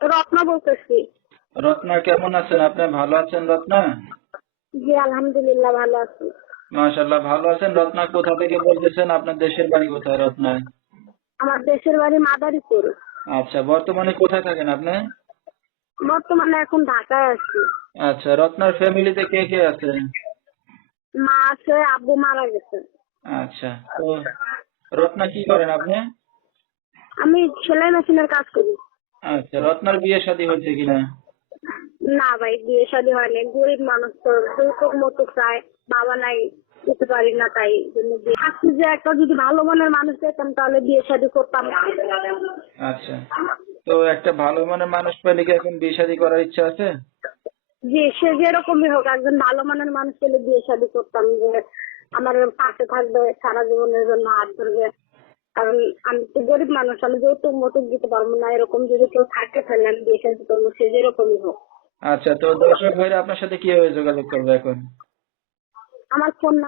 রত্না বলতেছি। রত্না কেমন আছেন আপনি? ভালো আছেন রত্না? জি আলহামদুলিল্লাহ ভালো আছি। মাশাআল্লাহ ভালো আছেন। রত্না কোথা থেকে বলতেছেন? আপনার দেশের বাড়ি কোথায় রত্না? আমার দেশের বাড়ি মাদারীপুর। আচ্ছা, বর্তমানে কোথায় থাকেন আপনি? বর্তমানে এখন ঢাকায় আছি। আচ্ছা, রত্নার ফ্যামিলিতে কে কে আছে? মা আছে, আব্বু মারা গেছে। আচ্ছা, তো রত্না কি করেন আপনি? আমি সেলাই মেশিনের কাজ করি। আচ্ছা, রত্নার বিয়ে শাদী হয়েছে কিনা? না ভাই, বিয়ে শাদী হয়নি, গরিব মানুষ তো, যৌতুক মতুক চায়, বাবা নাই, দিতে পারি না, তাই জন্য ভাবছি যে একটা যদি ভালো মনের মানুষ পেতাম তাহলে বিয়ে শাদী করতাম। আচ্ছা, তো একটা ভালো মনের মানুষ পেলে কি এখন বিয়ে শাদী করার ইচ্ছা আছে? যে সে যেরকমই হোক, একজন ভালো মানের মানুষ পেলে বিয়ে শাদী করতাম, যে আমার পাশে থাকবে, সারা জীবনের জন্য হাত ধরবে। কারণ আমি তো গরিব মানুষ, আমি যৌতুক মতুক দিতে পারবো না, এরকম যদি কেউ থাকে তাহলে আমি বিয়ে শাদী করবো, সে যেরকমই হোক। আচ্ছা, তো দর্শক ভাইরা আপনার সাথে কিভাবে যোগাযোগ করবে এখন? আমার ফোন